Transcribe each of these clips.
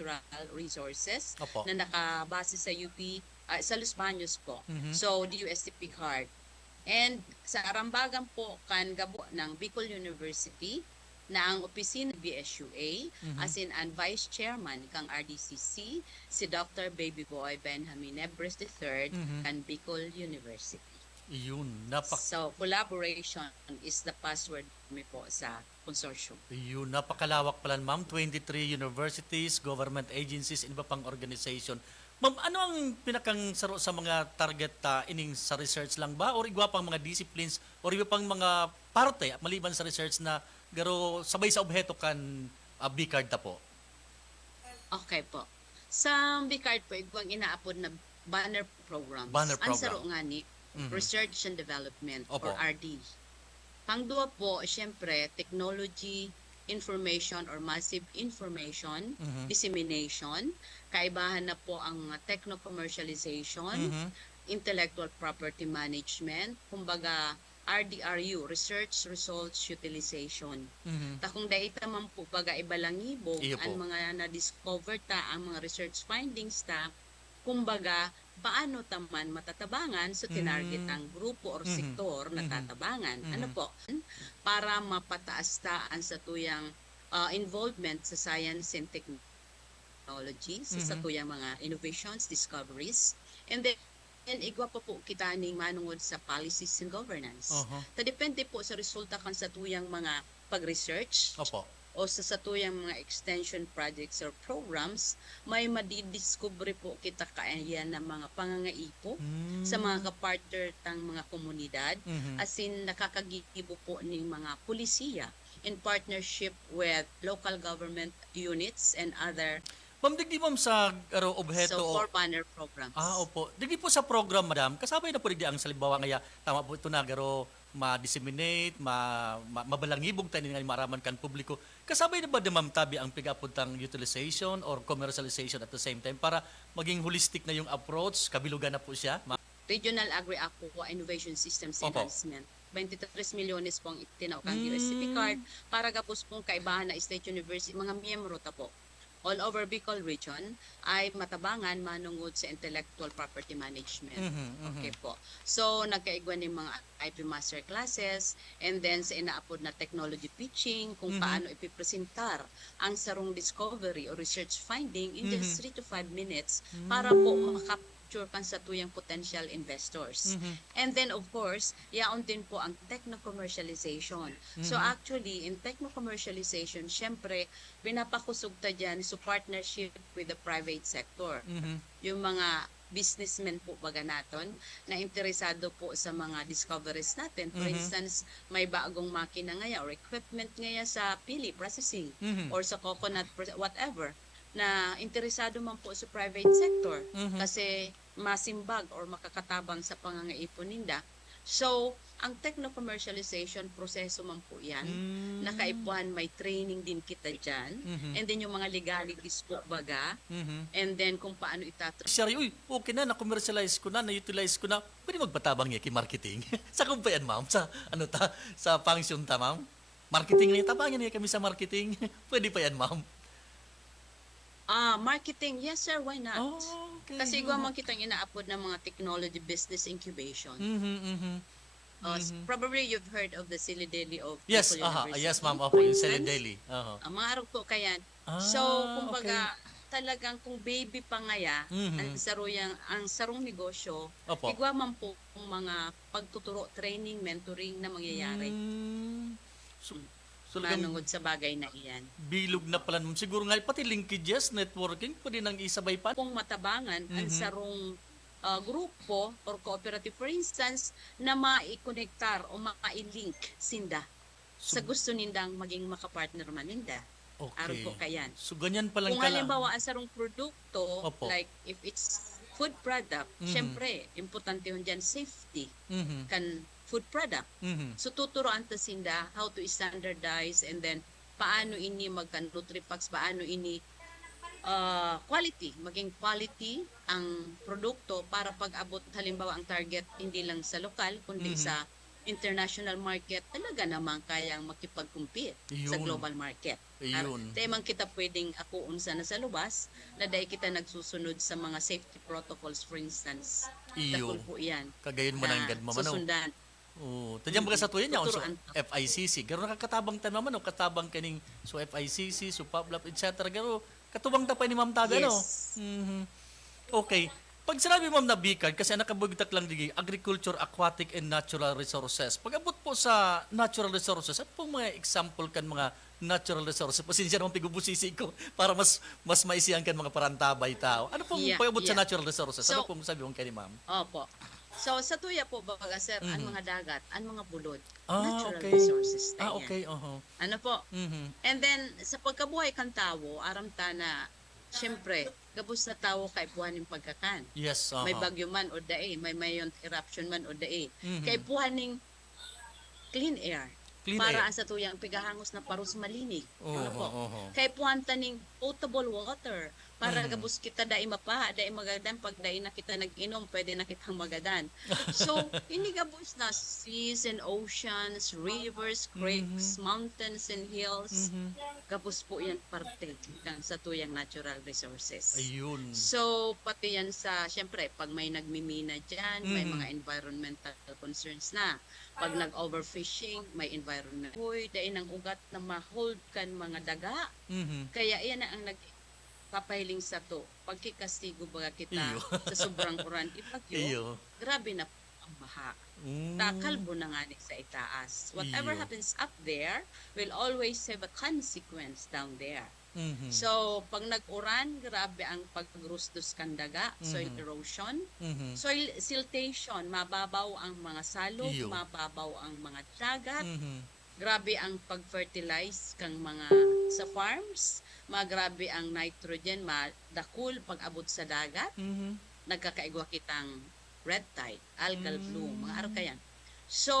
natural resources Opo. na nakabase sa UP, sa Los Baños po. Mhm. So, DUSTP card. And sa Arambagan po, kan gabo ng Bicol University, na ang opisina BSUA, Mhm. as in ang Vice Chairman kang RDCC, si Dr. Baby Boy Benjamin Nebres III, Mhm. kan Bicol University. Yun, So, collaboration is the password mi po sa consortium. napakalawak pala, ma'am. 23 universities, government agencies, iba pang organization. Ma'am, ano ang pinakang saro sa mga target ining sa research lang ba? Or iba pang mga disciplines? Or iba pang mga parte, maliban sa research na garo sabay sa obheto kan B-card ta po? Okay po. Sa BCARD po, igwang inaapod na banner programs. Banner Ang saro program. nga ni Mhm. Research and Development or Opo. RD. Pangduwa po, syempre, technology, information or massive information, Mhm. dissemination. Kaibahan na po ang techno-commercialization, Mhm. intellectual property management, kumbaga RDRU, Research Results Utilization. Mhm. Takong data man po baga ibalangibog Iyo ang po. mga na-discover ta, ang mga research findings ta, kumbaga paano taman matatabangan so tinarget Mm. ang grupo or Mhm. sektor na Mhm. tatabangan. Ano Mhm. po? Para mapataas ta ang sa tuyang involvement sa science and technology, sa Mhm. tuyang mga innovations, discoveries, and then igwa pa po kita ning manungod sa policies and governance. Oho. Ta depende po sa resulta kan sa tuyang mga pag-research Opo. o sa satuyang mga extension projects or programs, may madidiscover po kita kaayan ng mga pangangaipo sa Mm. mga kapartner tang mga komunidad, Mhm. as in nakakagibo po ng mga pulisiya in partnership with local government units and other Ma'am, digdi ma'am sa obheto so o four banner programs. opo. Digdi po sa program, madam, kasabay na po digdi ang salimbawa ngaya, tama po ito na, garo ma-disseminate, mabalangibog tayo nga maraman kan publiko. Kasabay na ba di ma'am tabi ang pigapuntang utilization or commercialization at the same time para maging holistic na yung approach, kabilugan na po siya? Regional Agri-Aqua Innovation Systems Opo. Enhancement. 23 milyones pong itinaw kang Mm. USCP card para gapos pong kaibahan na State University, mga miyembro ta po all over Bicol region ay matabangan manungod sa intellectual property management. Mhm, mhm. Okay po. So, nagkaigwan ng mga IP master classes and then sa inaapod na technology pitching kung Mhm. paano ipipresentar ang sarong discovery or research finding in just 3 to 5 minutes para po makapture kan sa tuyang potential investors. Mhm. And then of course, yaon din po ang techno-commercialization. So Mhm. actually, in techno-commercialization, syempre, binapakusog ta dyan sa partnership with the private sector. Mhm. Yung mga businessmen po baga naton na interesado po sa mga discoveries natin. For Mhm. instance, may bagong makina ngaya or equipment ngaya sa pili processing Mhm. or sa coconut whatever na interesado man po sa private sector Mhm. kasi masimbag or makakatabang sa pangangaipon ninda. So, ang techno-commercialization proseso man po yan. Mm. Nakaipuan, may training din kita dyan. Mhm. And then yung mga legalities po baga. Mhm. And then kung paano itatrato. Siyari, uy, okay na-commercialize ko na-utilize ko na, pwede magpatabang niya kay marketing. Sa kung pa yan, ma'am? Sa, sa function ta, ma'am? Marketing na tabangin niya kami sa marketing. Pwede pa yan, ma'am? Marketing, yes sir, why not? Oh, okay. Kasi igual man kitang inaapod ng mga technology business incubation. Mhm, mhm. Probably you've heard of the Silly Daily of Yes, Bicol University. yes, ma'am. for Opo, yung Selling instance. Daily. Mga araw po kayan. So, kumbaga, talagang kung baby pa ngaya, Mhm. ang sarong negosyo, Opo. igwa man po ang mga pagtuturo, training, mentoring na mangyayari. Mm. So, talagang Manungod sa bagay na iyan. bilog na pala, ma'am. Siguro nga, pati linkages, networking, pwede nang isabay pa. Kung matabangan ang Mhm. sarong grupo or cooperative, for instance, na maikonektar o mailink sinda sa gusto nindang maging makapartner man ninda. Araw Okay. po kayan. So, ganyan palang Kung halimbawa ang sarong produkto, Opo. like if it's food product, syempre, importante yun dyan, safety Mhm. kan food product. Mhm. So, tuturoan ta sinda how to standardize and then paano ini magkan Nutripacks, paano ini maging quality ang produkto para pag-abot halimbawa ang target hindi lang sa lokal kundi sa international market, talaga namang kayang makipag-compete sa Yun. global market. Ayun. Dahil man kita pwedeng ako unsa na sa lubas, na dahil kita nagsusunod sa mga safety protocols, for instance. Iyo. Dakol po yan Kagayon mo nang na gadma mano. susundan. Oh, tadyan baga sa tuyan niya so Tuturuan. FICC. Garo nakakatabang tan mano, katabang kaning so FICC, so Pablap, etc. Garo katubang ta pa ni Ma'am Taga no. Yes. Mhm. Okay. Pag sinabi Ma'am na BICAD, kasi nakabugtak lang digi, agriculture, aquatic, and natural resources. Pag abot po sa natural resources, at po mga example kan mga natural resources? Pasensya naman pigubusisi ko para mas maisiyan kan mga parantabay tao. Ano pong Yeah, pag abot sa yeah. natural resources? Ano So- pong sabi mong kay Ma'am? Opo. So sa tuya po baga sir, ang Mhm. mga dagat, ang mga bulod, Ah, natural okay. resources na Ah, yan. okay. Oho. Ano po? Mhm. And then sa pagkabuhay kang tao, aram ta na syempre, gabos na tao kay buhaning pagkakan. Yes. Oho. May bagyo man o dae, may mayon eruption man o dae. Mhm. Kay buhaning clean air. Clean para air. ang sa tuyang pigahangos na paros malinig. Oho, Ano po? oho. Kay puhan taning potable water para Mhm. gabos kita dai mapa, dai magadan pag dai na kita nag-inom, pwede na kitang magadan. So, ini gabos na seas and oceans, rivers, creeks, mountains and hills. Mhm. Gabos po yan parte ng sa tuyang natural resources. Ayun. So, pati yan sa, syempre, pag may nagmimina dyan, may Mhm. mga environmental concerns na. Pag nag-overfishing, may environment. Uy, dahil ng ugat na ma-hold kan mga daga. Mhm. Kaya yan na ang nagpapahiling sa to. Pagkikastigo baga kita Iyo. sa sobrang uran ibagyo, Iyo. grabe na po ang baha. Mm. Takalbo na nga ni sa itaas. Whatever Iyo. happens up there will always have a consequence down there. Mhm. So, pag nag-uran, grabe ang pagrustos kan daga, soil Mhm. erosion, Mhm. soil siltation, mababaw ang mga salog, Iyo. mababaw ang mga dagat, Mhm. grabe ang pag-fertilize kang mga sa farms, grabe ang nitrogen, madakul pag abot sa dagat, Mhm. nagkakaigwa kitang red tide, algal bloom, mga araw Mm. kayan. So,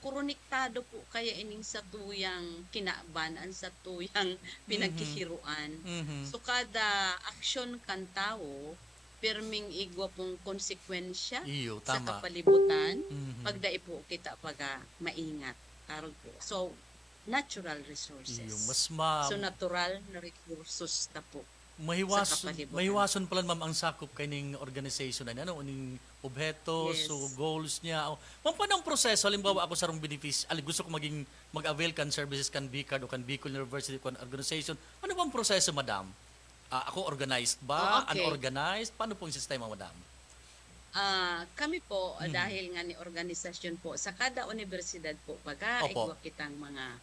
kuroniktado po kaya ining sa tuyang kinaabanan, sa tuyang pinagkihiruan. Mhm. So, kada aksyon kan tao, pirming igwa pong konsekwensya Iyo, sa tama. kapalibutan, Mhm. pagdai po kita paga maingat. Karon po. So, natural resources. Iyo, mas ma So, natural na resources na po. mahiwason sa kapalibutan. mahiwason pala Ma'am ang sakop kining organization na ano uning objeto Yes. so goals niya o ma'am paano ang proseso halimbawa ako sa rong benefits gusto ko maging mag-avail kan services kan BICAD o kan Bicol University kan organization ano bang proseso madam ako organized ba Oh, okay. unorganized paano pong sistema madam Kami po, Mhm. dahil nga ni organisasyon po, sa kada universidad po, baga, Opo. igwa kitang mga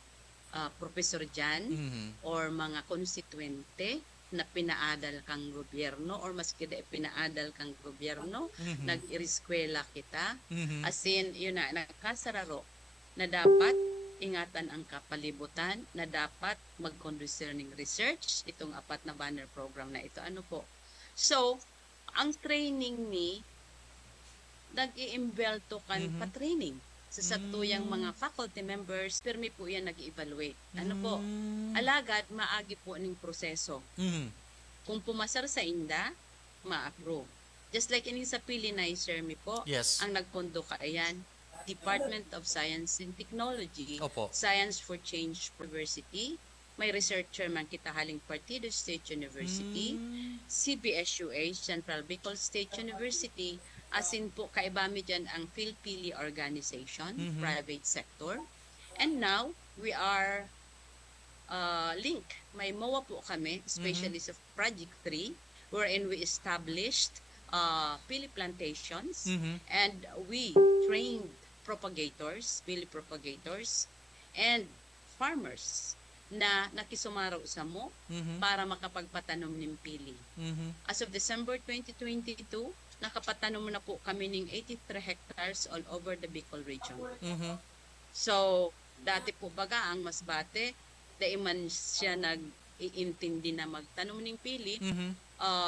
professor dyan, Mhm. or mga konstituente na pinaadal kang gobyerno or maski da pinaadal kang gobyerno, Mhm. nag-iriskwela kita. Mhm. As in, yun na, nakasararo na dapat ingatan ang kapalibutan, na dapat mag-concerning research, itong apat na banner program na ito. Ano po? So, ang training ni, nag-i-imbelto kan Mhm. pa-training. Sa satuyang mga faculty members, permi po yan nag-evaluate. Ano po? Mm. Alagad, maagi po ning proseso. Mhm. Kung pumasar sa INDA, ma-approve. Just like ini sa Pilinizer mi po, Yes. ang nagpondo ka ayan, Department of Science and Technology, Opo. Science for Change University, may researcher man kita haling Partido State University, Mm. CBSUA, Central Bicol State University, asin po kaibami dyan ang PhilPili organization, Mhm. private sector. And now, we are linked. May MOA po kami, especially sa Project 3, wherein we established pili plantations, Mhm. and we trained propagators, pili propagators, and farmers na nakisumaraw sa mo Mhm. para makapagpatanom ng pili. Mhm. As of December 2022, nakapatanom na po kami ng 83 hectares all over the Bicol region. Mhm. So, dati po baga ang Masbate, daiman siya nag-iintindi na magtanom ng pili, Mhm.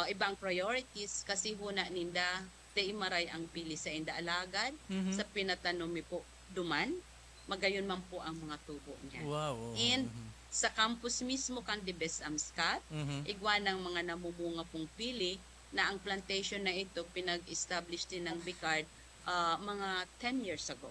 ibang priorities kasi huna ninda, daimaray ang pili sa inda alagad, Mhm. sa pinatanom mi po duman, magayon man po ang mga tubo niya. Wow. And Mhm. sa campus mismo kan Dibes Amscat, Mhm. igwa ng mga namumunga pong pili na ang plantation na ito pinag-establish din ng BICAD mga 10 years ago.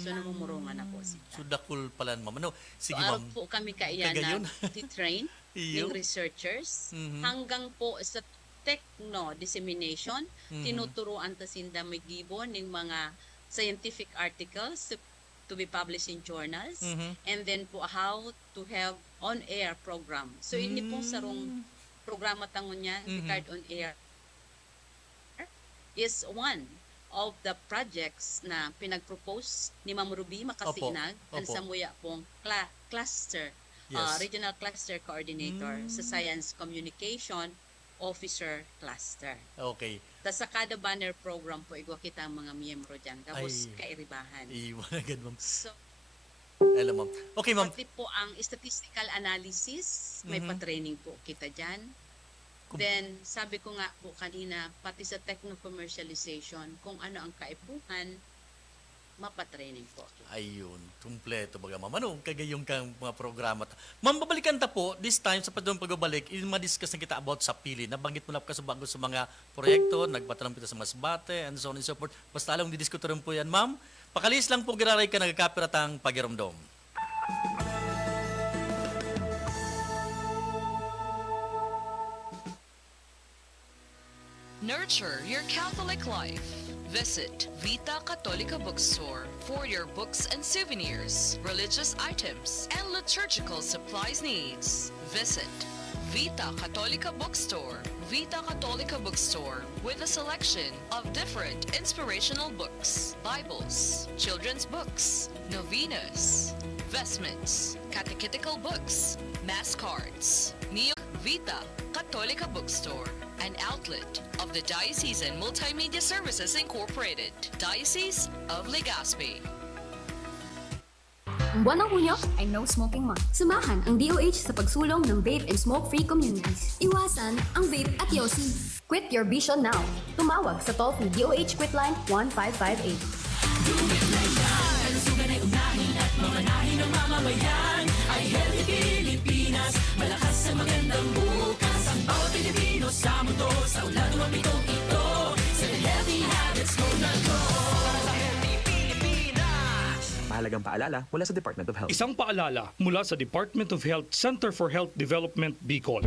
So, namumurungan na po sila. So, dakul pala, ma'am. Ano? So, Sige, araw ma'am. po kami kaiyan Kagayon. na titrain Iyo. ng researchers Mhm. hanggang po sa techno dissemination, Mhm. tinuturuan ta sinda may gibon ng mga scientific articles to be published in journals, Mhm. and then po how to have on-air program. So, ini pong sarong programa tangon niya, Mhm. Picard on Air, is one of the projects na pinag-propose ni Ma'am Ruby Makasinag, ang Opo. samuya pong cluster, Yes. regional cluster coordinator sa Science Communication Officer Cluster. Okay. Tas sa kada banner program po, igwa kita ang mga miyembro dyan. Tapos Ay. kairibahan. Iwanagan, ma'am. So, Hello, ma'am. Okay, ma'am. pati po ang statistical analysis, may Mhm. pa-training po kita dyan. Then, sabi ko nga po kanina, pati sa techno-commercialization, kung ano ang kaipuhan, mapatraining po. Ayun, kumpleto baga ma'am. Ano, kagayong kang mga programa. Ma'am, babalikan ta po, this time, sa padong pagbabalik, ma-discuss na kita about sa pili. Nabanggit mo na kasi bago sa mga proyekto, nagpatanong kita sa Masbate, and so on and so forth. Basta alam, didiskuto rin po yan, ma'am. Pakalis lang po, giraray ka nagkapiratang pagiramdom. Nurture your Catholic life. Visit Vita Católica Bookstore for your books and souvenirs, religious items, and liturgical supplies needs. Visit Vita Católica Bookstore. Vita Católica Bookstore with a selection of different inspirational books, Bibles, children's books, novenas, vestments, catechetical books, mass cards. Neo Vita Católica Bookstore, an outlet of the Diocesan Multimedia Services Incorporated, Diocese of Legazpi. Ang buwan ng Hunyo ay No Smoking Month. Samahan ang DOH sa pagsulong ng vape and smoke-free communities. Iwasan ang vape at yosi. Quit your vision now. Tumawag sa toll-free DOH Quit Line 1558. Mahalagang paalala mula sa Department of Health. Isang paalala mula sa Department of Health Center for Health Development, Bicol.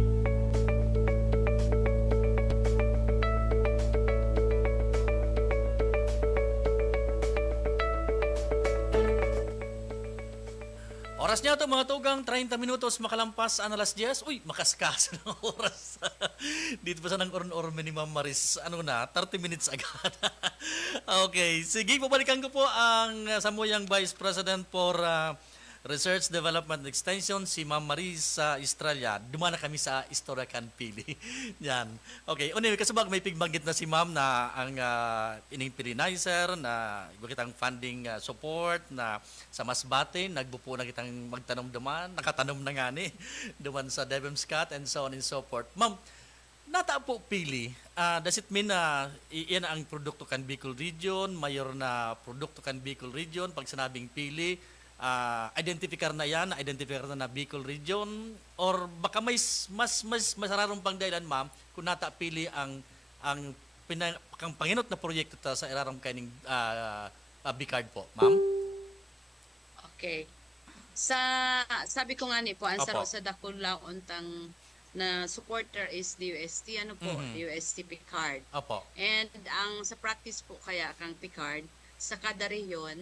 Oras niya ito, mga tugang, 30 minutos makalampas ang alas 10. Uy, makaskas ng oras. Dito pa sa nang oron-oron ni Ma'am Maris, 30 minutes agad. Okay, sige, pabalikan ko po ang samuyang Vice President for Research, Development, and Extension, si Ma'am Maris Estrella. Dumana kami sa Historican Pili. Yan. Okay, anyway, kasabag may pigbanggit na si Ma'am na ang ining Pilinizer, na iba kitang funding support, na sa Masbate, nagbupo na kitang magtanom duman, nakatanom na nga ni, duman sa Devemscat, and so on and so forth. Ma'am, nata po pili, does it mean na iyan ang produkto kan Bicol Region, mayor na produkto kan Bicol Region, pag sinabing pili, identifier na yan, identifier na Bicol Region, or baka may mas masararong pang dahilan, ma'am, kung nata pili ang panginot na proyekto ta sa iraram kaning Bicard po, ma'am? Okay. Sabi ko nga ni po, ang Opo. saro sa dakula untang na supporter is DUST, ano po, Mhm. DUST Picard. Opo. And ang sa practice po kaya kang Picard, sa kada rehiyon,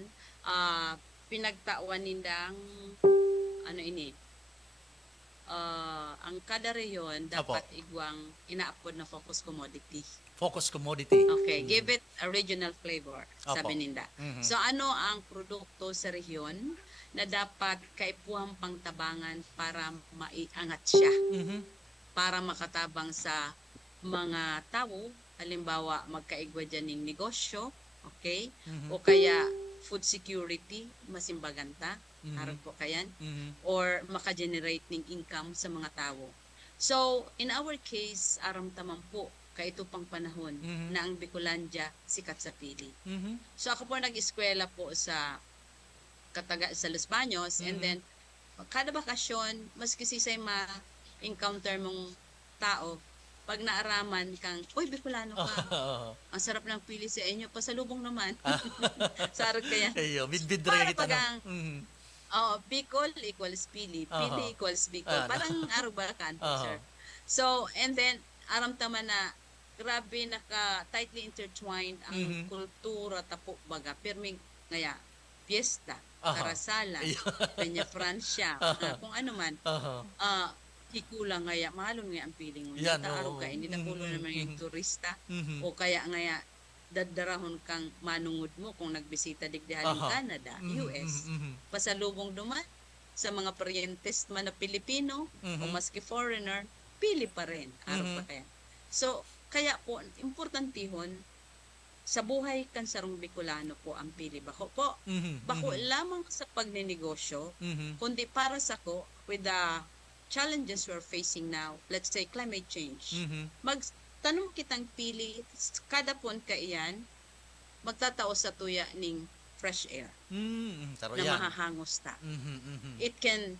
pinagtawan nindang ang kada rehiyon dapat igwang inaapod na focus commodity. Focus commodity. Okay, give it a regional flavor, sabi Opo. ninda. Mhm. So ano ang produkto sa rehiyon na dapat kaipuhang pangtabangan para maiangat siya, Mhm. para makatabang sa mga tao, halimbawa magkaigwa dyan ng negosyo, okay? Mhm. O kaya food security, masimbaganta, Mhm. harap po kayan, Mhm. or maka-generate ng income sa mga tao. So, in our case, aram tamang po, kaito pang panahon Mhm. na ang Bicolandia sikat sa pili. Mhm. So, ako po nag-eskwela po sa sa Los Baños, and Mhm. then, kada bakasyon, maski sisay ma-encounter mong tao, pag naaraman kang, uy, Bicolano ka. Ang sarap ng pili sa inyo. Pasalubong naman. Sarap kaya. Ayo, bid-bid Para ra kita pag no. ang- Bicol equals pili. Pili equals Bicol. Parang arubakan po, sir. So, and then, aramtaman na grabe naka-tightly intertwined ang kultura tapo baga. Pirming, ngaya, fiesta, karasalan, Peña Francia, kung ano man. Hikulang ngaya, mahalon nga ang piling mo. Yan, Nataaro oo. ka, hindi na pulo naman yung turista. Mhm. O kaya ngaya, dadarahon kang manungod mo kung nagbisita digdihaling Canada, US. Pasalubong duman sa mga parientes man na Pilipino o maski foreigner, pili pa rin. Araw pa kaya. So, kaya po, importantihon, sa buhay kan sarong Bicolano po ang pili. Bako po, bako lamang sa pagninegosyo, kundi para sa ko, with the challenges we're facing now, let's say climate change, magtanong kitang pili, kada pon ka iyan, magtatao sa tuya ning fresh air Taro na yan. mahahangos ta. Mhm. It can,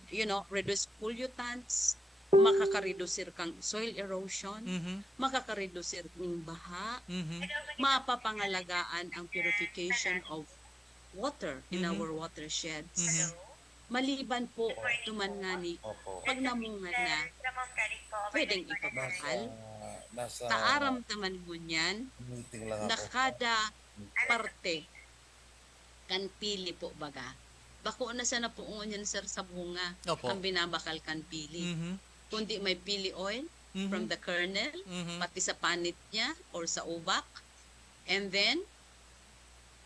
reduce pollutants, makakaredusir kang soil erosion, makakaredusir ng baha, mapapangalagaan ang purification of water in our watersheds. Maliban po, tuman nga ni, pag namungan na, pwedeng ipapakal, taaram taman mo niyan, meeting lang na ako. kada parte kan pili po baga. Bako na sana po yan sir sa bunga Opo. ang binabakal kan pili. Kundi may pili oil from the kernel, pati sa panit niya or sa ubak. And then,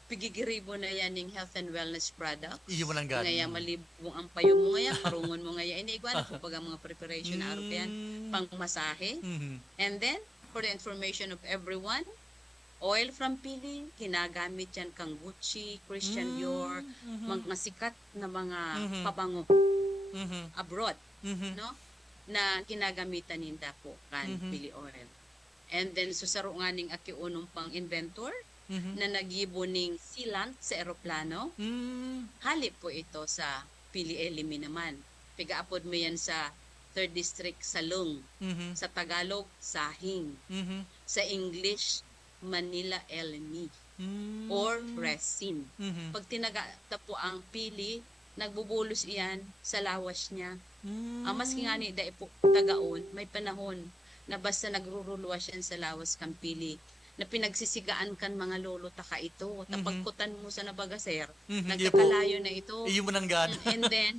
pigigiribo na yan ng health and wellness products. Iyo mo lang gani. Ngaya malibong ang payo mo ngaya, parungon mo ngaya. Iniigwan po pag ang mga preparation na araw yan, pang masahe. And then, for the information of everyone, oil from pili, ginagamit yan kang Gucci, Christian Dior, mga sikat na mga pabango abroad, no? Na ginagamitan ninda po kan pili oil. And then, susaro nga ning akiunong pang inventor, na nagibo ning sealant sa eroplano. Halip po ito sa pili elimi naman. Pigaapod mo yan sa 3rd District Salung. Sa Tagalog, Sahing. Sa English, Manila elemi. Or resin. Pag tinaga po ang pili, nagbubulos iyan sa lawas niya. Ang maski nga ni dai po tagaon, may panahon na basta nagruruluwas yan sa lawas kang pili, na pinagsisigaan kan mga lolo taka ito. Tapagkutan mo sa nabagaser, nagkakalayo na ito. Iyo mo lang gani. And then,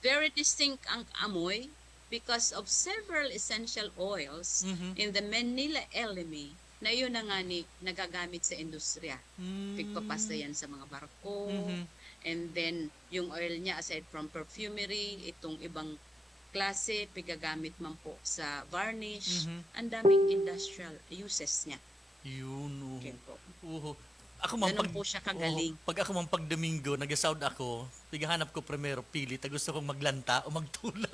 very distinct ang amoy because of several essential oils in the Manila elemi na yun na nga ni nagagamit sa industriya. Pigpapasta yan sa mga barko. And then, yung oil niya, aside from perfumery, itong ibang klase, pigagamit man po sa varnish. Ang daming industrial uses niya. Yun. Okay po. Ako man Ganun po siya kagaling. Pag ako man pag Domingo, nag-sound ako, pigahanap ko primero pili, ta gusto kong maglanta o magtula.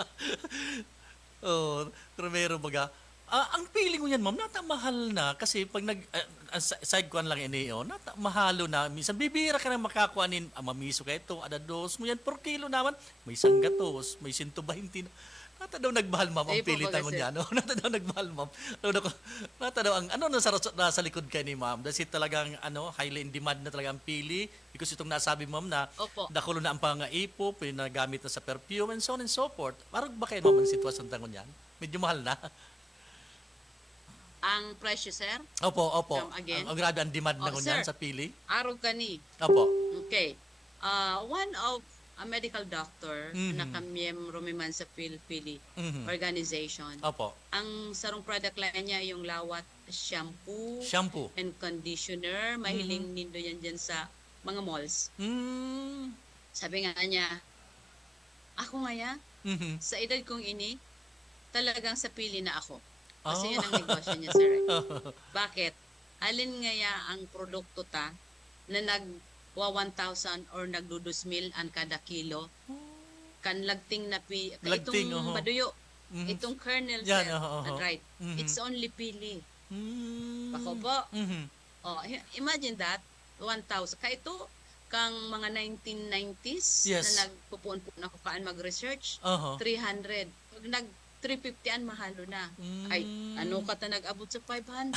Primero baga. Ang feeling ko yan, ma'am, mahal na kasi pag side ko lang ini, mahalo na. Minsan bibira ka na makakuanin, mamiso ka ito, adados mo yan, per kilo naman, may sanggatos, may 120 na. Nata daw nagmahal, ma'am, ang Ay, po, pilitan baga, ko sir. niya. No? Nata daw nagmahal, ma'am. Nata daw, ang ano nasa likod kay ni ma'am, dahil talagang highly in demand na talaga ang pili, because itong nasabi, ma'am, na Opo. dakulo na ang pangaipo, pinagamit na sa perfume, and so on and so forth. Parang ba kayo, ma'am, ang sitwasyon tangon yan? Medyo mahal na. Ang presyo, sir, Opo. Come again? Ang grabe ang demand na Oh, kunyan sir. sa pili. araw kani. Opo. Okay. One of a medical doctor na kamiyembro man sa Pili organization. Opo. Ang sarong product line niya yung lawat shampoo Shampoo. and conditioner. Mahiling nindo yan dyan sa mga malls. Sabi nga niya, ako nga sa edad kong ini, talagang sa pili na ako. Kasi yun ang negosyo niya, sir. Bakit? Alin nga ya ang produkto ta na nagwa 1,000 or nagdudusmil ang kada kilo? Kan lagting na Lagting, itong maduyo, itong kernel, Yan, sir. Right. It's only pili. Bako po. Imagine that, 1,000. Kaya ito, kang mga 1990s Yes. na nagpupuon po na kukaan mag-research, Oho. 300. Pag nag 350 an mahalo na. Mm. Ay, ano ka ta nag-abot sa 500,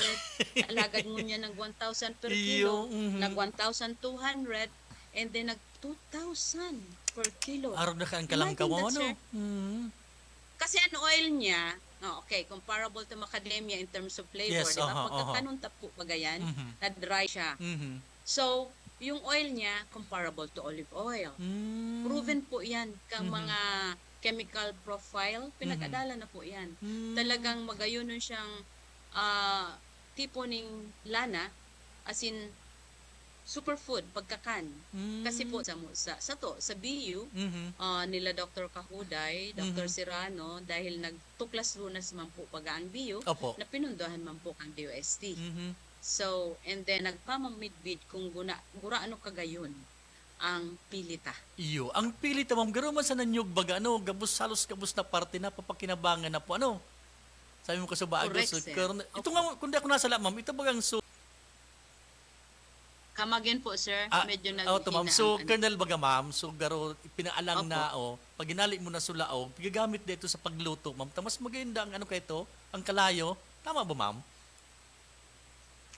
alagad mo niya ng 1,000 per Iyo, kilo, nag 1,200, and then nag 2,000 per kilo. Araw na ka ang kalangkaw mo, Imagine ano? that, sir. Kasi ang oil niya, okay, comparable to macadamia in terms of flavor, Yes, di ba? aha, Pagkakanunta po pagayan, Mhm. na-dry siya. Mhm. So, yung oil niya, comparable to olive oil. Mm. Proven po yan kang Mhm. mga chemical profile, pinag-adala na po yan. Mm. Talagang magayunon siyang tipo ng lana, as in superfood, pagkakan. Mm. Kasi po sa BU, Mhm. nila Dr. Kahuday, Dr. Mhm. Serrano, dahil nagtuklas lunas man po pag ang BU, Opo. na pinundohan man po ang DOST. Mhm. So, and then nagpamamidbid kung gura ano kagayon ang pilita. Iyo, ang pili ta ma'am, garo man sa nanyog baga, ano, gabos, halos gabos na parte na, papakinabangan na po, ano? Sabi mo kasi ba, Correct, Agos, sir. ito nga, kung di ako nasala, ma'am, ito bagang Kamagin po, sir, medyo to, ma'am. naghina So, ang ano. kernel baga, ma'am, so garo, pinaalang Opo. na, pag ginali mo na sulao, pigagamit dito sa pagluto, ma'am, tamas maganda ang ano kayo ang kalayo, tama ba, ma'am?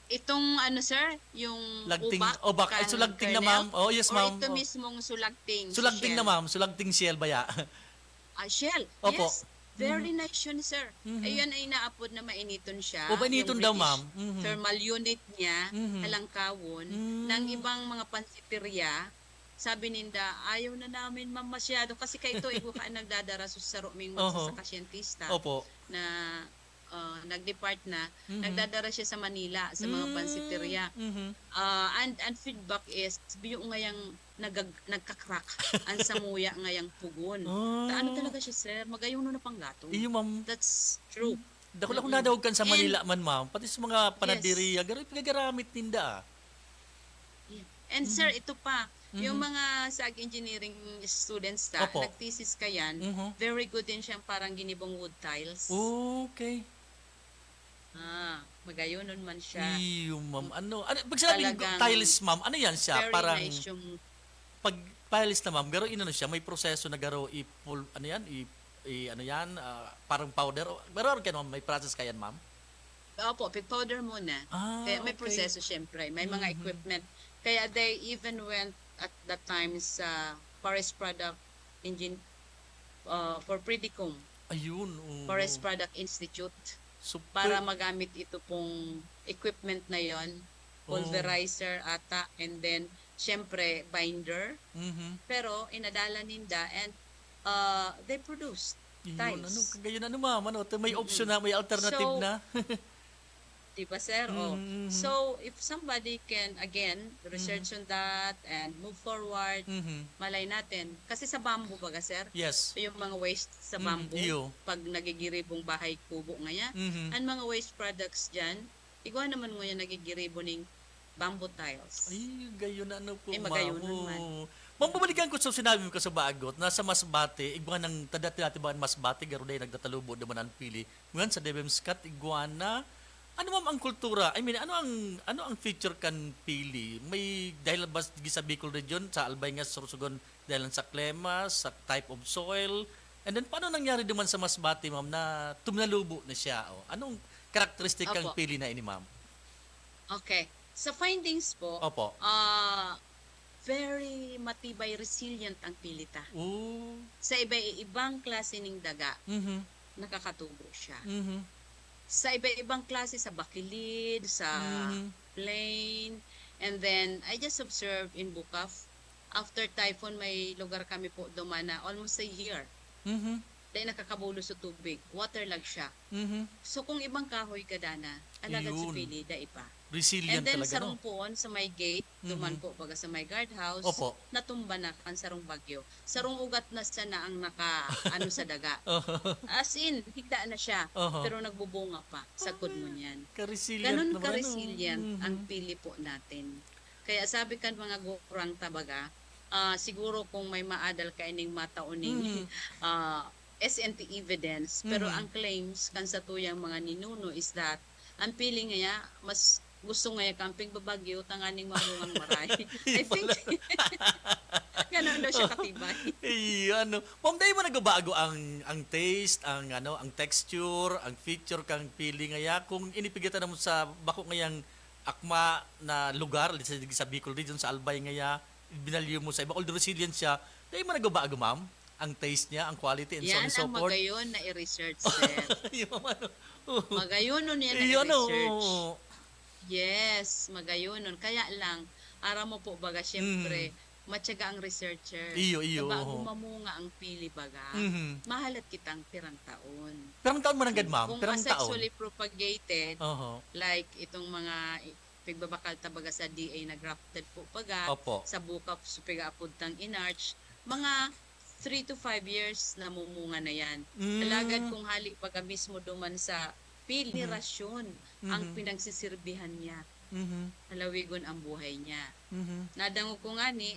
Itong ano, sir, yung Lagting, ubak, ay, kan sulagting na, kernel, ma'am. Oh, yes, or ma'am. ito Oh. mismong sulagting. Sulagting na, shell? ma'am, sulagting shell ba ya? Shell, Opo. yes. Very nice yun, sir. Mhm. Ayun ay naapod na mainiton siya. O, mainiton yung daw, British ma'am. Mhm. Thermal unit niya, Mhm. halangkawon, Mm. ng ibang mga pansiteria. Sabi ninda, ayaw na namin ma'am masyado kasi kay ito igo ka nagdadara sa saruming Oho. magsasakasyentista Opo. na nag-depart na, Mhm. nagdadara siya sa Manila, sa mga pansiteria. Mhm. And feedback is, yung ngayang nagkakrak, ang samuya ngayang pugon. Ah. Ano talaga siya, sir? Magayon na panggato. Iyo, ma'am. That's true. Dako Mm-mm. na nadawag kan sa And- Manila man, ma'am. Pati sa mga panadiriya, garo pinagaramit ninda. And sir, ito pa, Mhm. yung mga SAG engineering students Opo. nag-thesis ka yan, Mhm. very good din siyang parang ginibong wood tiles. Okay. Magayonon man siya. Iyo, ma'am. Ano, pag sinabing Talagang tiles, ma'am, ano yan siya? Very Parang, nice yung pag tiles na, ma'am, garo inano siya, may proseso na garo ano yan, ano yan, parang powder. Pero ma'am, may process ka yan, ma'am? Opo, pick powder muna. Kaya may Okay. proseso syempre, may mga Mhm. equipment. Kaya they even went at that time sa Forest Product Engine for Predicom, Ayun. Forest Product Institute, Super. para magamit ito pong equipment na yon, Oh. pulverizer ata, and then syempre binder, Mhm. pero inadala ninda and they produced Yun, tiles. ano, kagayon ano, ma'am, ano, may Mm-mm. option na, may alternative So, na. Diba, sir? Oh. Mhm. So, if somebody can, again, research on that and move forward, Mhm. malay natin. Kasi sa bamboo baga, sir? Yes. Yung mga waste sa Mhm, bamboo, iyo. pag nagigiribong bahay kubo ngaya, Mhm. ang mga waste products dyan, igawa naman mo yung nagigiribo ng bamboo tiles. Ay, gayon na ano po, Eh, ma'am. magayonan man. Oo. Ma'am, bumalikan ko sa sinabi mo ka sa bagot, nasa Masbate, iguana ng tadatibaan Masbate, garuday nagdatalubo naman ang pili. Ngayon sa Devemskat, iguana, ano ma'am ang kultura? I mean, ano ang feature kan pili? May dahil ba sa Bicol region, sa Albay nga Sorsogon, dahil sa klima, sa type of soil, and then paano nangyari naman sa Masbate, ma'am, na tumnalubo na siya? O, anong karakteristik ang Opo. pili na ini, ma'am? Okay. Sa findings po, Opo. very matibay, resilient ang pilita. Oo. Sa iba-ibang klase ng daga, Mhm. nakakatubo siya. Mhm. Sa iba-ibang klase, sa bakilid, sa Mhm. plain, and then I just observed in Bukaf, after typhoon may lugar kami po dumana almost a year. Mhm. Dahil nakakabulo sa tubig, waterlag siya. Mhm. So kung ibang kahoy ka dana, alagad sa Yun. pili, da ipa. Resilient And then talaga, sarong no? puon sa may gate, duman Mhm. po baga sa may guardhouse, Opo. natumba na kan sarong bagyo. Sarong ugat na siya na ang ano sa daga. As in, higda na siya, Oho. pero nagbubunga pa. Sagod mo niyan. Ka-resilient Ganun naman, ka-resilient ano? ang pili po natin. Kaya sabi kan mga gurang tabaga, siguro kung may maadal ka ining matauning SNT evidence, pero Mhm. ang claims kan sa tuyang mga ninuno is that ang pili ngaya mas gusto ngaya camping babagyo tanganing mabungang maray. I think Ganun daw siya katibay. Ano, ma'am, dahil mo nagbabago ang taste, ang texture, ang feature kang pili ngaya kung inipigatan mo sa bako ngayang akma na lugar sa Bicol region sa Albay ngaya binalyo mo sa iba although resilient siya, dahil mo nagbabago, ma'am, ang taste niya, ang quality and so on Yan and so ang forth. magayon na i-research, sir. Yung ano, Magayon nun yan Iyon, na i-research. oo. Yes, magayon nun. Kaya lang, ara mo po baga, syempre, matyaga ang researcher. Iyo, Bago oo. mamunga ang pili baga, Mhm. mahalat kitang pirang taon. Pirang taon mo nang gad, ma'am? Kung Pirang taon? asexually propagated, Oho. like itong mga pigbabakal tabaga sa DA na grafted po baga, Opo. sa bukap supiga apuntang inarch, mga 3 to 5 years na mumunga na yan. Mm. Alagad kung hali baga mismo duman sa pilirasyon ang pinagsisirbihan niya. Mhm. Halawigon ang buhay niya. Mhm. Nadango ko nga ni,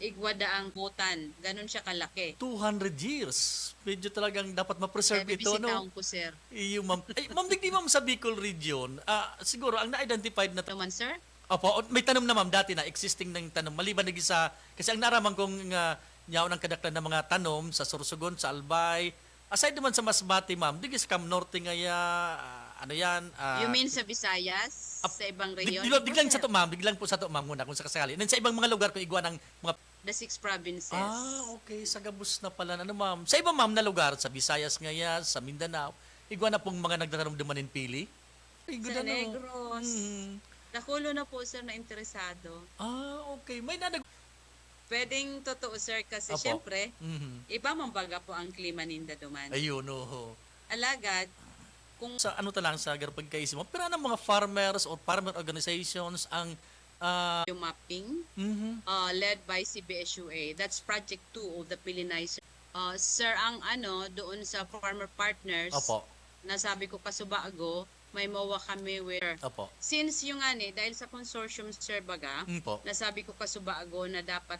igwada ang butan. Ganon siya kalaki. 200 years. Medyo talagang dapat ma-preserve Kaya ito, no? bibisitaon ko, sir. Iyo, ma'am. Ay, ma'am, digdi ma'am sa Bicol region, siguro, ang na-identified na Naman, sir? Opo, may tanom na ma'am dati na existing ng tanom maliban na sa kasi ang naraman kong nyaw ng kadaklan ng mga tanom sa Sorsogon, sa Albay. Aside naman sa Masbate, ma'am, digis Cam Norte ngaya ano yan? You mean sa Visayas? Sa ibang rehiyon? Biglang sa to, ma'am, biglang po sa to, ma'am, muna kung sakasakali. Then sa ibang mga lugar kung igwa ng mga The 6 provinces. okay, sa Gabus na pala ano, ma'am. Sa ibang ma'am na lugar, sa Visayas ngaya, sa Mindanao, igwa na pong mga nagtatanom dumanin pili. Ay, good, Sa ano. Negros. Mhm. Nakulo na po, sir, na interesado. Okay. May nanag... Pwedeng totoo, sir, kasi Opo. syempre, Mhm. iba man baga po ang klima ninda duman. Ayun, oho. Alagad, kung Sa ano talang sa garapagkaisip mo, pero ng mga farmers or farmer organizations ang yung mapping, mhm. led by CBSUA, that's Project 2 of the Pilinizer. Sir, ang doon sa farmer partners, Opo. nasabi ko kasubago, may mawa kami where, Opo. since yung dahil sa consortium, sir, baga, Po. nasabi ko kasubago na dapat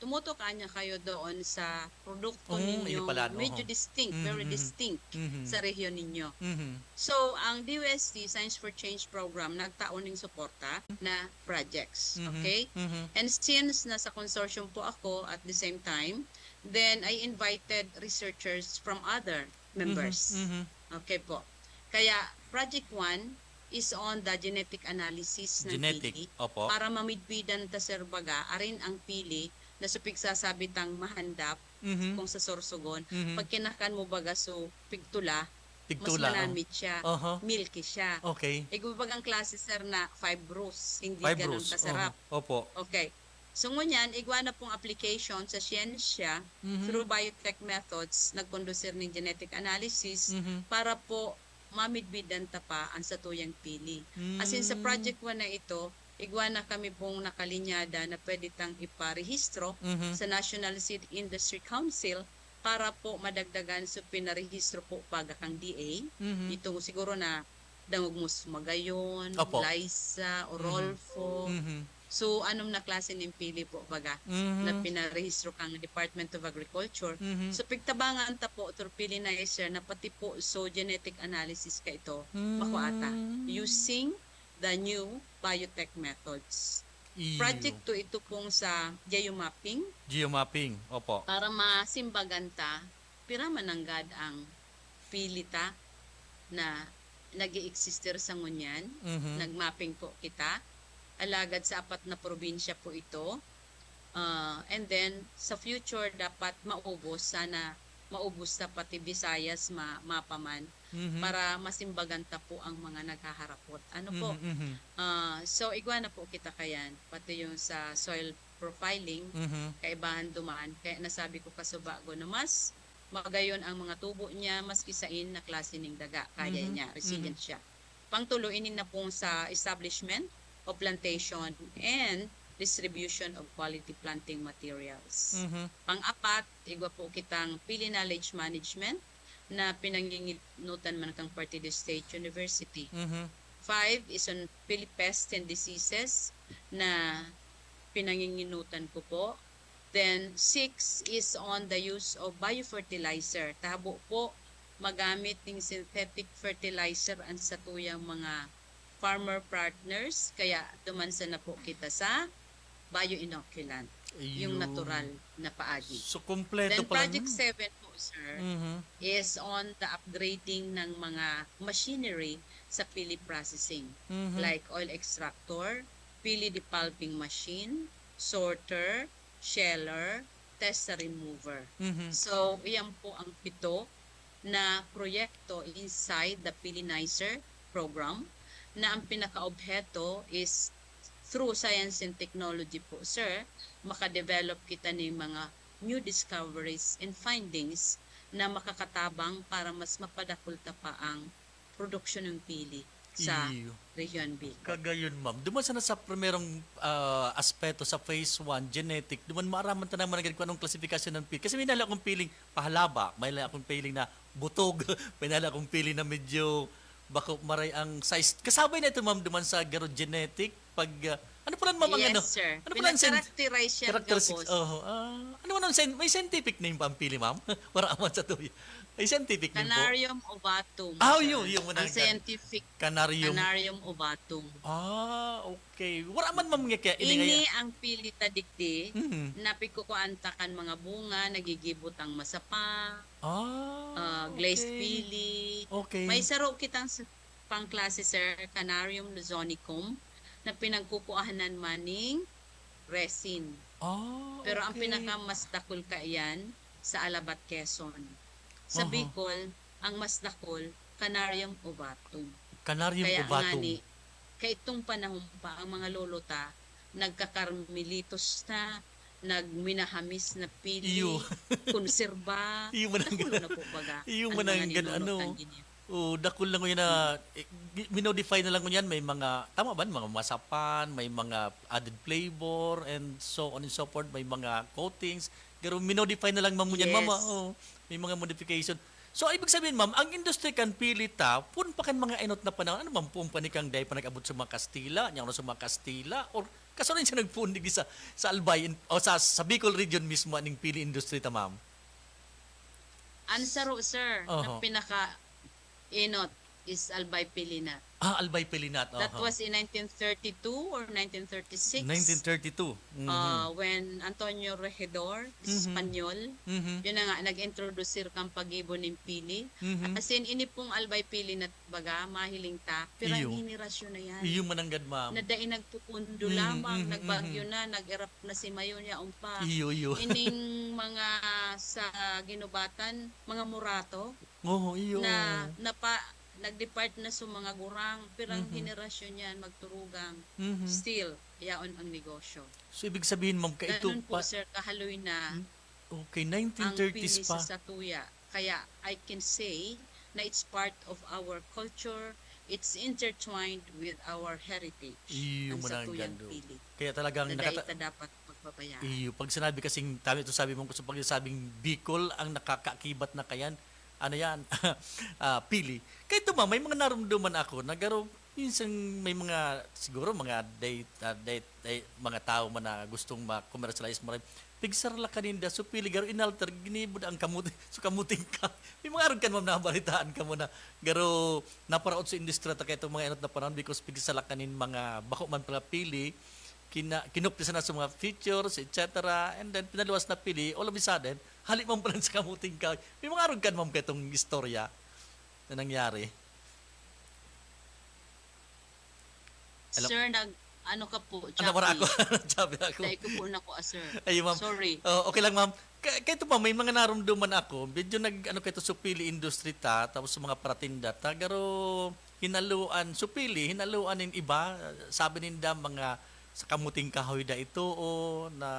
tumutok niya kayo doon sa produkto Yun ninyo, pala, no? medyo distinct, very Mhm. distinct Mhm. sa rehiyon ninyo. Mhm. So, ang DOST Science for Change program nagtaon ng suporta na projects, Mhm. okay? Mhm. And since nasa consortium po ako at the same time, then I invited researchers from other members. Mhm. Okay po. Kaya Project 1 is on the genetic analysis ng Genetic. pili Opo. para mamidbidan ta sir baga arin ang pili na supig sasabitang mahandap Mhm. kung sa Sorsogon. Mhm. Pag kinakan mo baga so pigtula, Tigtula. mas manamit siya, Oho. milky siya. Okay. Igubag ang klase sir na fibrous, hindi Fibrous. ganun kasarap. Oho. Opo. Okay. So ngunyan, igwa na pong application sa siyensya Mhm. through biotech methods, nagkondusir ng genetic analysis Mhm. para po mamidbidan ta pa ang satuyang pili. As in sa project 1 na ito, igwa na kami pong nakalinyada na pwede tang iparehistro Mhm. sa National Seed Industry Council para po madagdagan sa pinarehistro po pag kang DA. Mhm. Ito siguro na dangog mo Magayon, Opo. Liza, Orolfo. Mhm. So, anong na klase ng pili po baga Mhm. na pinarehistro kang Department of Agriculture. Mhm. So, pigtabangan ta po, turpili na sir, na pati po, so genetic analysis ka ito, makuata, using the new biotech methods. Iyo. Project 2, ito pong sa geomapping, Geomapping. Opo. para masimbagan ta, pira mananggad ang pilita na nag-i-exister sa ngunyan, Mhm. nagmapping po kita, alagad sa 4 na probinsya po ito. And then, sa future, dapat maubos. Sana maubos na pati Visayas, mapaman, Mhm. para masimbagan ta po ang mga naghaharapot. Ano po? Mhm. So, igwa na po kita kayan. Pati yung sa soil profiling, Mhm. kaibahan dumaan. Kaya nasabi ko kasubago na mas magayon ang mga tubo niya, mas kisain na klase ng daga. Kaya niya, resilient siya. Pangtulo, inin na pong sa establishment of plantation and distribution of quality planting materials. Mhm. Pang-apat, igwa po kitang pili knowledge management na pinanginginutan man kang Partido State University. Mhm. 5 is on pili pests and diseases na pinanginginutan ko po. Then 6 is on the use of biofertilizer. Tabo po magamit ng synthetic fertilizer ang satuyang mga farmer partners. Kaya dumansa na po kita sa bioinoculant, yung Ayun. natural na paagi. So, kompleto Then pala. Project 7 po, sir, Mhm. is on the upgrading ng mga machinery sa pili processing, Mhm. like oil extractor, pili depulping machine, sorter, sheller, tester remover. Mhm. So, iyan po ang 7 na proyekto inside the Pilinizer program na ang pinaka-obheto is through science and technology po, sir, makadevelop kita ng mga new discoveries and findings na makakatabang para mas mapadakulta pa ang produksyon ng pili sa Iyo. Region Bicol. Kagayon, ma'am. Duman sana sa primerong aspeto sa phase 1, genetic, duman maaraman ta naman agad kung anong klasifikasyon ng pili. Kasi may nala akong piling pahalaba, may nala akong piling na butog, may nala akong piling na medyo bako maray ang size. Kasabay na ito, ma'am, duman sa garo genetic. Pag, ano pala, ma'am, ang Yes, ano? sir. Ano pala ang Pinag-characterize yan, characteristics? Gabos. Oh, ano man ang may scientific name pa ang pili, ma'am? Para aman sa tuyo. May scientific name po. Canarium ovatum. Ah, sir. yun mo na. Ang scientific Canarium. Canarium ovatum. Okay. Wala man, ma'am, nga kaya. Ini ang pili tadikdi Mhm. na pikukuantakan mga bunga, nagigibot ang masapa, Okay. glazed pili. Okay. May saro kitang pangklase, sir, Canarium luzonicum, na pinagkukuhanan maning resin. Pero ang okay. pinakamas dakol ka iyan sa Alabat, Quezon. Sa Aha. Bicol, ang mas dakol, Canarium ovatum. Canarium Kaya ovatum. nga ni, kay itong panahon pa, ang mga lolota, nagkakarmelitos na, nagminahamis na pili, Iyo. konserba, Iyo man ang nakulo na po baga. iyo ang man ang mga ano. nilulutan ginyo. Dakol lang ko yun na, minodify na lang ko yan, may mga, tama ba, mga masapan, may mga added flavor, and so on and so forth, may mga coatings, pero minodify na lang, ma'am, yan, Yes. mama, may mga modification. So, ibig sabihin, ma'am, ang industry kan pilita, pun pa kan mga inot na panahon, ano ma'am, pun pa ni kang day pa nag-abot sa mga Kastila, niya sa mga Kastila, or kaso rin siya nagpundig sa Albay, o sa Bicol region mismo, aning pili industry ta, ma'am? Ansaro, sir, Oho. na pinaka-inot is Albay Pilina. Albay Pilinat. That was in 1932 or 1936. 1932. Mhm. When Antonio Regidor, Mhm. Espanyol, Mhm. yun na nga, nag-introduce kang pag-ibon ng pili. Mhm. As in, ini pong Albay Pili na baga, mahiling ta, pero Iyo. ang henerasyon na yan. Iyo mananggad, ma'am. Na dai nagpupundo Mhm, lamang, mhm, nagbagyo na, nag-erap na si Mayon niya umpa. Iyo. Ining mga sa ginubatan, mga murato, Iyo. na nag-depart na sa mga gurang, pero ang Mhm. henerasyon yan, magturugang. Mhm. Still, yaon ang negosyo. So, ibig sabihin, ma'am, ito Ganun po, pa, sir, kahaloy na okay, ang 1930s pili pa. sa Satuya. Kaya I can say na it's part of our culture, it's intertwined with our heritage. Iyo ang mo nang Satuyang gando. pili. Kaya talagang Na daita dapat pagpabayaan. Iyo, pag sinabi kasing, tama ito sabi mo, sa pagsasabing Bicol, ang nakakaakibat na kayan, ano yan, pili. Kaya ito, ma'am, may mga naramdaman ako, nagaro, minsan may mga, siguro mga mga tao man na gustong ma-commercialize mo rin. Pigsar la kaninda, so pili, garo inalter, ginibod ang kamuti, so kamuting ka. May mga aron ka, ma'am, nabalitaan ka mo na, garo, naparaot sa industriya ta kaya itong mga inot na panahon because pigsar la kanin mga bako man pala pili, kinupisa na sa mga features, etc. And then, pinaluwas na pili, all of a sudden, halik mo pa lang sa kamuting ka. May mga aron ka, ma'am, ka itong istorya na nangyari. Hello? Sir, ano ka po, Ano para ako? Jackie? Sabi ako. Dahil ko po na ko, sir. Ayun, ma'am. Sorry. Okay lang, ma'am. Kaya ito pa, may mga naramdaman ako. Medyo kayo supili industry ta, tapos sa mga paratinda ta, garo hinaluan, supili, hinaluan ng iba. Sabi ninda mga sa kamuting kahoy da ito o na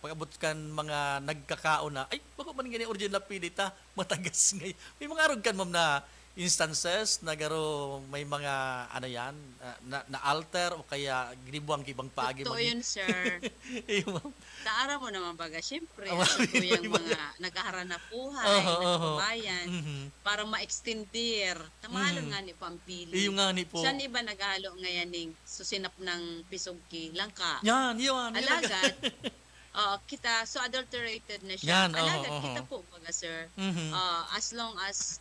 pag-abot kan mga nagkakao na ay bako man gani original pili ta matagas ngay may mga arog kan ma'am na instances na garo may mga ano yan na alter o kaya ginibuang ibang paagi Totoo yun, sir. Ayun, ma'am. Taara mo naman baga, siyempre, Ah, sa tuyang iba- mga naghahanap buhay, Oho, oho. nagbabayan, Mhm. para ma-extender. Tamalon Mhm. nga ni Pampili. Yung nga ni po. Saan iba naghalo ngayon ng susinap ng pisugki, langka. Yan, yun. Alagad, kita, so adulterated na siya. Yan, oho, Alagad, oho. kita po baga, sir. Mhm. As long as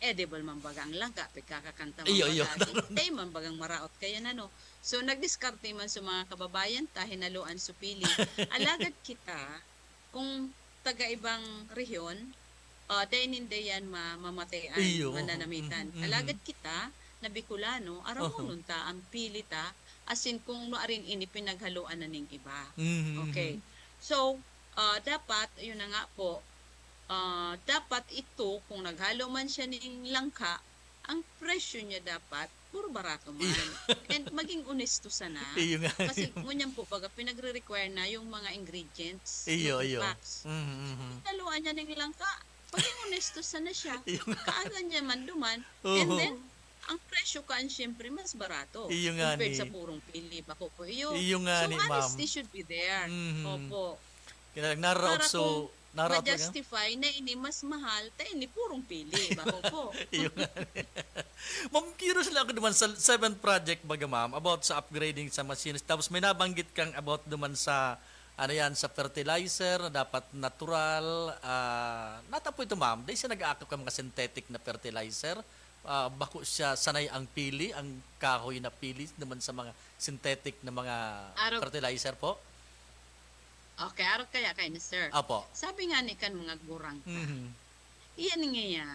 edible man bagang langka, pagkakakanta man Iyo. baga, tay man bagang maraot kaya na no. So nagdiskarte man sa mga kababayan ta hinaluan sa pili. Alagad kita kung taga ibang rehiyon, dahin hindi yan mamatayan, Iyo. mananamitan. Alagad kita na Bicolano, araw mo nun ta ang pili ta, as in kung maaring ini pinaghaluan na ning iba. Okay. So, dapat, yun na nga po, dapat ito, kung naghalo man siya ng langka, ang presyo niya dapat, puro barato man. And maging honesto sana. Iyo nga. Kasi ngunyan po, pag pinagre-require na yung mga ingredients, Iyo. packs, haluan niya ng langka, maging honesto sana siya. Iyo nga. Kaagan niya man duman, Oo. and then, ang presyo kaan siyempre mas barato. Iyo nga compared ni. sa purong pili. Bako po iyo. Iyo nga So, ni, ma'am. honesty should be there. Opo. Kaya naraot Para so, naraot lang. ma-justify na ini mas mahal, tayo ini purong pili. Bako po. Iyo nga. Ma'am, curious lang ako naman sa 7th project baga ma'am, about sa upgrading sa machines. Tapos may nabanggit kang about naman sa ano yan, sa fertilizer na dapat natural. Natapo ito ma'am, dahil siya nag-aakap ka mga synthetic na fertilizer. Bako siya sanay ang pili, ang kahoy na pili naman sa mga synthetic na mga Araw- fertilizer po. Okay, araw kaya kayo na sir. Apo. Sabi nga ni kan mga gurang ta. Mhm. Iyan nga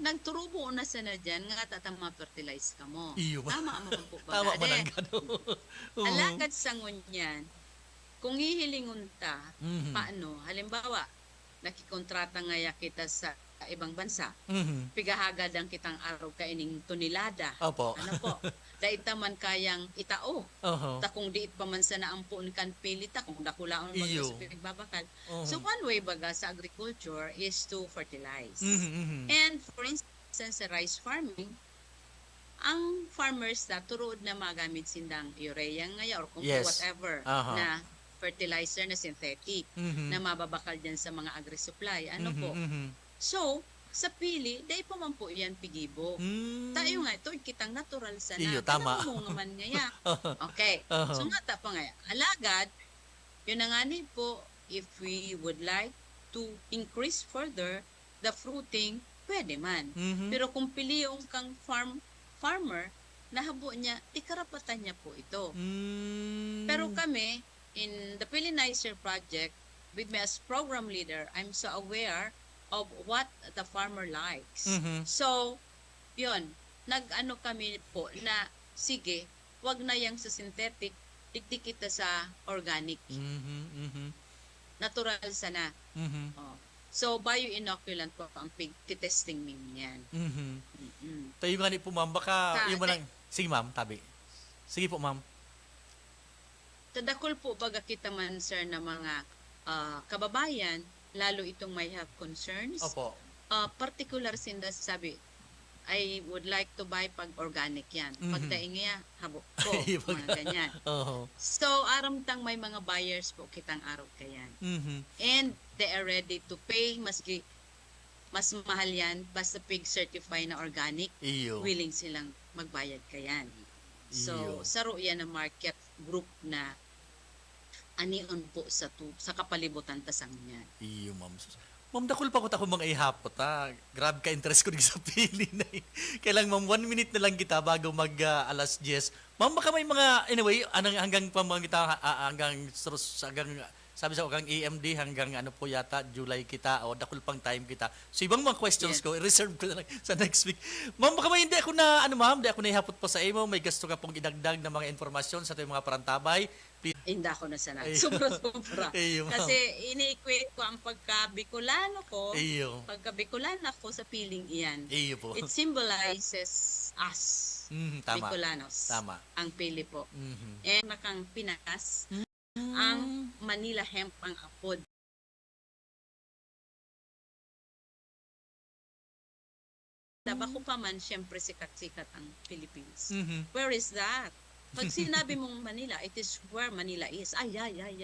nagturubo na sa na dyan, nga tatama fertilize ka mo. Iyo ba? Tama mo po ba? Tama man ang gano'n. Alagad sa ngunyan, kung hihilingon ta, Mhm. paano? Halimbawa, nakikontrata nga ya kita sa ibang bansa. Mhm. Pigahagad ang kitang araw kaining tonelada. Opo. Ano po? Daita man kayang itao. Oho. Ta kung diit pa man sa naampuan kan pilita, kung dakulaon mo Iyo. sa pigbabakal. Oho. So one way baga sa agriculture is to fertilize. Mhm, mhm. And for instance, sa rice farming, ang farmers na turuod na magamit sindang urea ngaya or kung Yes. whatever Aha. na fertilizer na synthetic Mhm. na mababakal dyan sa mga agri-supply. Ano Mhm, po? mhm. So, sa pili, dahil pa man po yan pigibo. Mm. Tayo nga, ito kitang natural sana. Iyo, tama. Mo nga man niya. Okay. Aha. So nga ta pa nga. Alagad, yun na nga ni po, if we would like to increase further the fruiting, pwede man. Mhm. Pero kung pili yung kang farmer, nahabo niya, ikarapatan niya po ito. Mm. Pero kami, in the Pillinizer project, with me as program leader, I'm so aware of what the farmer likes. Mhm. So, yun, nag-ano kami po na, sige, wag na yang sa synthetic, dikdik kita sa organic. Mhm, mhm, Natural sana. mhm, Oh. So, bioinoculant po ang pig-testing niyan. mhm. Mm-mm. Tayo nga ni po ma'am, baka Ta- yung mo lang. Sige ma'am, tabi. Sige po ma'am. Tadakol po baga kita man sir na mga kababayan, lalo itong may health concerns. Opo. Particular sinda sabi, I would like to buy pag organic yan. Mhm. Pagdaing niya, habo po, Ay, mga ganyan. Oo. So, aramtang may mga buyers po kitang araw kayan. Mhm. And they are ready to pay, maski mas mahal yan, basta pig certify na organic, Iyo. willing silang magbayad kayan. So, Iyo. saro yan ang market group na anion po sa kapalibutan tasang niyan. Iyo ma'am. Ma'am, dakol pa ko ta kung mga ihapot ha. Grab ka interest ko din sa pili na eh. Kailang ma'am, 1 minute na lang kita bago mag alas 10. Ma'am, baka may mga, anyway, hanggang pa mga kita, hanggang sabi sa hanggang EMD, hanggang ano po yata, July kita, o dakol pang time kita. So, ibang mga questions Yes. ko, i-reserve ko na lang sa next week. Ma'am, baka may hindi ako na, hindi ako naihapot pa sa imo, may gusto ka pong idagdag na mga informasyon sa ating mga parantabay. Please. Hindi ako na sana. Ay. Sobra-sobra. Ay, ma'am. Kasi ini-equate ko ang pagka-Bicolano ko, Iyo. pagka-Bicolana ko sa piling iyan. Iyo po. It symbolizes us, Tama. Bicolanos. Tama. Ang pili po. Mhm. Eh, nakang Pinas, ang Manila hemp ang apod. Daba ko pa man, syempre sikat-sikat ang Philippines. Mhm. Where is that? Pag sinabi mong Manila, it is where Manila is. Ay,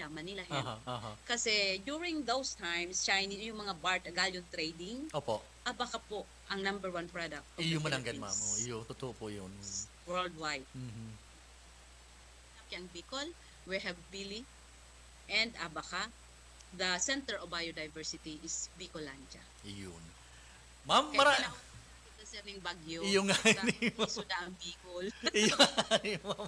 Manila hemp. Aha, aha. Kasi during those times, Chinese, yung mga BART, galleon trading, Opo. baka po ang number one product of Iyo the mananggan ma'am. Philippines Iyo, totoo po yun. worldwide. Mhm. Yang Bicol, we have Bili and Abaca. The center of biodiversity is Bicolandia. Iyon. Ma'am, Kaya kailangan kita sir ning bagyo. Iyo nga, Sa ni Ma'am. Suda ang Bicol. Iyo, ma'am.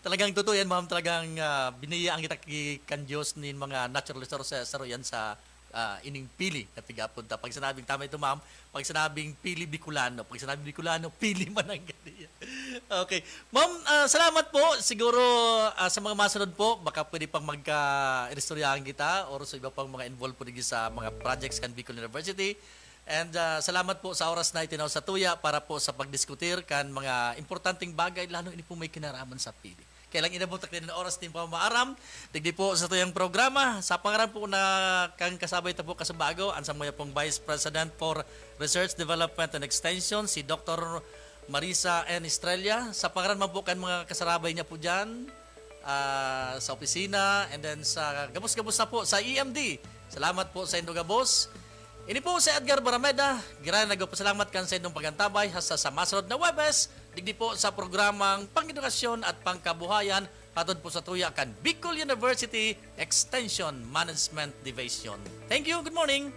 Talagang totoo yan, ma'am. Talagang biniyaan kita kan Diyos ni mga natural resources yan sa ining pili na pigapunta. Pag sinabing tama ito, ma'am, pag sinabing pili Bicolano, pag sinabing Bicolano, pili Mananggalian. Okay. Ma'am, salamat po. Siguro sa mga masunod po, baka pwede pang magka-istoryahan kita or sa iba pang mga involved po sa mga projects kan Bicol University. And salamat po sa oras na itinaw sa tuya para po sa pagdiskutir kan mga importanteng bagay, lalo ini po may kinaraman sa pili. Kailang inabot din ng oras din po maaram. Digdi po sa tuyang programa. Sa pangaran po na kang kasabay po kasabago, ansang mo pong Vice President for Research, Development and Extension, si Dr. Marisa N. Estrella. Sa pangaran mo po kan mga kasarabay niya po dyan, sa opisina, and then sa gabos-gabos na po sa EMD. Salamat po sa Indo Gabos. Ini po si Edgar Barameda. Gira nagpasalamat kan sa inyong pagantabay hasta sa masunod na Webes. Digdi po sa programang Pang-edukasyon at Pangkabuhayan hatod po sa tuya kan Bicol University Extension Management Division. Thank you. Good morning.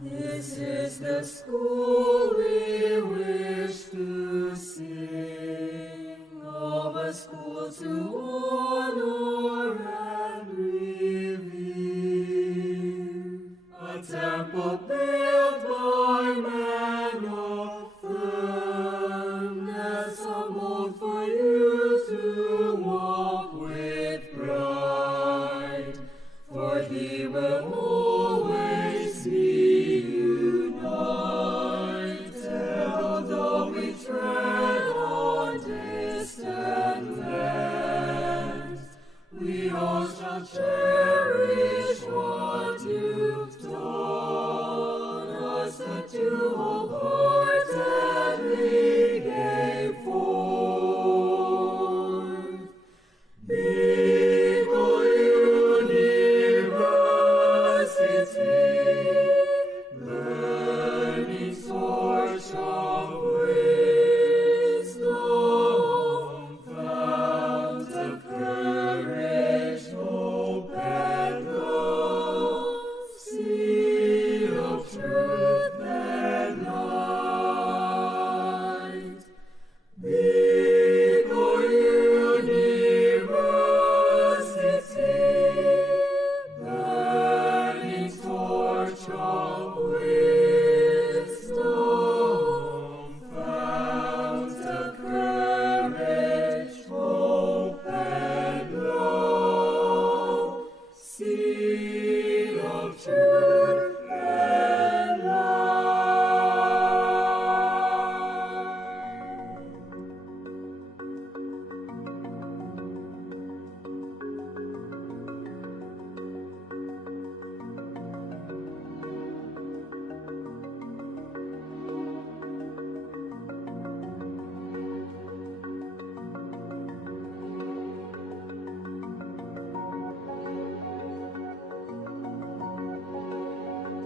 This is the school we wish to sing, of a school to honor and revere, a temple built by man of firmness, a mold for you to walk with pride, for He will always be united, although we tread on distant lands. We all shall cherish what you've taught us, that you wholeheartedly gave forth. Bicol University, burning torch of wisdom, fount of courage, hope, and love, seed of truth and light. Bicol University, burning torch of wisdom, fount of courage, hope, and love, seed of truth.